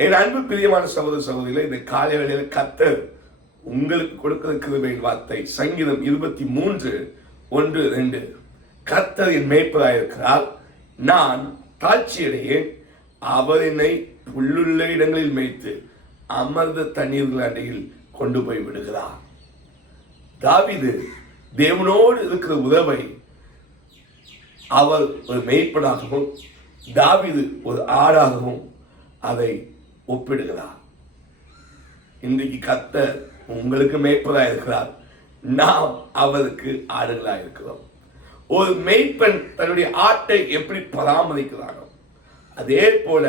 என் அன்பு பிரியமான சகோதர சகோதரிகளை, இந்த காலை வேளையில கர்த்தர் உங்களுக்கு கொடுக்கிற கிருபையின் வார்த்தை சங்கீதம் 23:1-2. கர்த்தர் என் மேய்ப்பராயிருக்கிறார், நான் தாழ்ச்சியடையேன். அவர் என்னை புல்லுள்ள இடங்களில் மேய்த்து அமர்ந்த தண்ணீர்கள் அண்டையில் கொண்டு போய் விடுகிறார். தாவீது தேவனோடு இருக்கிற உறவை அவர் ஒரு மேய்ப்பனாகவும் தாவீது ஒரு ஆடாகவும் அதை ஒப்பிடுகிறார். இன்றைக்கு கர்த்தர் உங்களுக்கு மேய்ப்பராக இருக்கிறார், நாம் அவருக்கு ஆடுகளாக இருக்கிறோம். ஒரு மேய்ப்பன் தன்னுடைய ஆட்டை எப்படி பராமரிக்கிறானோ அதே போல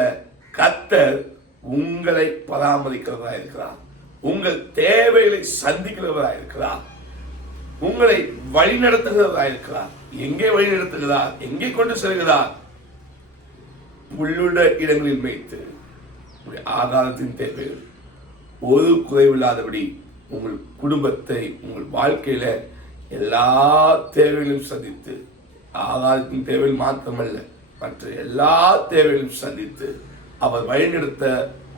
கர்த்தர் உங்களை பராமரிக்கிறதா இருக்கிறார், உங்கள் தேவைகளை சந்திக்கிறதா இருக்கிறார், உங்களை வழிநடத்துகிறதா இருக்கிறார். எங்கே வழிநடத்துகிறார்? எங்கே கொண்டு செல்கிறார்? புல்லுள்ள இடங்களில் மேய்த்து ஆகாரத்தின் தேவைகள் ஒரு குறைவில்லாதபடி உங்கள் குடும்பத்தை, உங்கள் வாழ்க்கையில எல்லா தேவைகளையும் சந்தித்து, ஆகாரத்தின் தேவைகள் மாத்திரமல்ல மற்ற எல்லா தேவைகளையும் சந்தித்து அவர் வழிநடத்த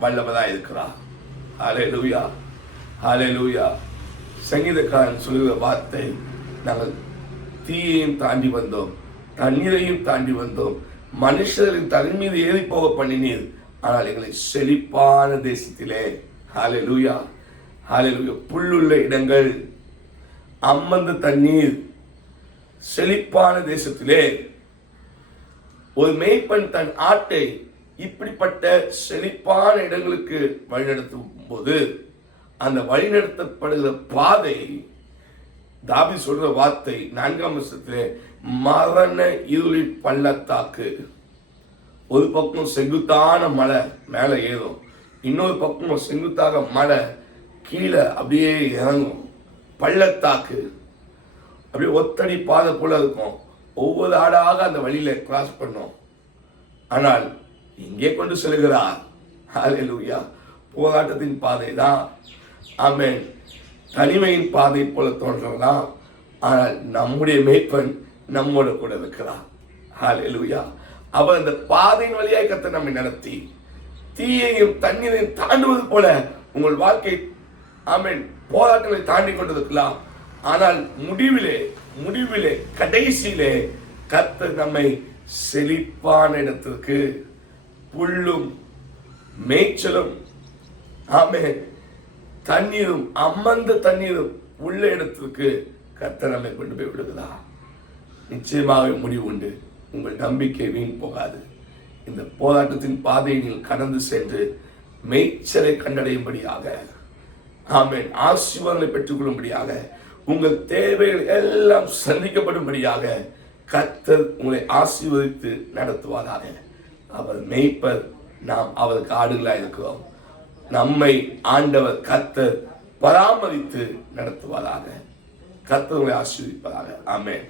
வல்லவராய் இருக்கிறார். ஹல்லேலூயா, ஹல்லேலூயா. சங்கீதக்காரன் சொல்லுகிற வார்த்தை, நாங்கள் தீயையும் தாண்டி வந்தோம், தண்ணீரையும் தாண்டி வந்தோம், மனுஷரின் தன் மீது ஏறி போக பண்ணினீர், ஆனால் எங்களை செழிப்பான தேசத்திலே, ஹல்லேலூயா, ஹல்லேலூயா, புல்லுள்ள இடங்கள், அமர்ந்த தண்ணீர், செழிப்பான தேசத்திலே ஒரு மேய்ப்பன் தன் ஆட்டை இப்படிப்பட்ட செழிப்பான இடங்களுக்கு வழிநடத்தும் போது அந்த வழிநடத்தப்படுகிற பாதை, தாவீது சொல்ற வார்த்தை 4ஆம் வசனத்திலே, மரண இருளின் பள்ளத்தாக்கு. ஒரு பக்கம் செங்குத்தான மலை மேல ஏறும், இன்னொரு பக்கம் செங்குத்தாக மலை கீழே அப்படியே இறங்கும். பள்ளத்தாக்கு அப்படியே ஒத்தடி பாதை போல இருக்கும். ஒவ்வொரு ஆடாக அந்த வழியில கிராஸ் பண்ணும். ஆனால் எங்கே கொண்டு செல்கிறார்? ஹல்லேலூயா, போராட்டத்தின் பாதை தான். ஆமென். தனிமையின் பாதை போல தோன்றலாம், ஆனால் நம்முடைய மேய்ப்பன் நம்மோட கூட இருக்கிறார். ஹல்லேலூயா. அவர் அந்த பாதையின் வழியாய் கர்த்தர் நம்மை நடத்தி தீயையும் தண்ணீரையும் தாண்டுவது போல உங்கள் வாழ்க்கை, ஆமென், போராட்டங்களை தாண்டி கொண்டிருக்கலாம். ஆனால் முடிவிலே கடைசியிலே கர்த்தர் நம்மை செழிப்பான இடத்திற்கு, புல்லும் மேய்ச்சலும், ஆமென், தண்ணீரும், அமர்ந்த தண்ணீரும் உள்ள இடத்திற்கு கர்த்தர் நம்மை கொண்டு போய் விடுகிறார். நிச்சயமாக முடிவு உண்டு. உங்கள் நம்பிக்கை வீண் போகாது. இந்த போராட்டத்தின் பாதையை நீங்கள் கடந்து சென்று மேய்ச்சலை கண்டடையும்படியாக, ஆமென், ஆசீர்வாதங்களை பெற்றுக்கொள்ளும்படியாக, உங்கள் தேவைகள் எல்லாம் சந்திக்கப்படும்படியாக கர்த்தர் உங்களை ஆசீர்வதித்து நடத்துவாராக. அவர் மேய்ப்பர், நாம் அவருக்கு ஆடுகளாக இருக்கிறோம். நம்மை ஆண்டவர் கர்த்தர் பராமரித்து நடத்துவாராக. கர்த்தர் உங்களை ஆசீர்வதிப்பாராக. ஆமென்.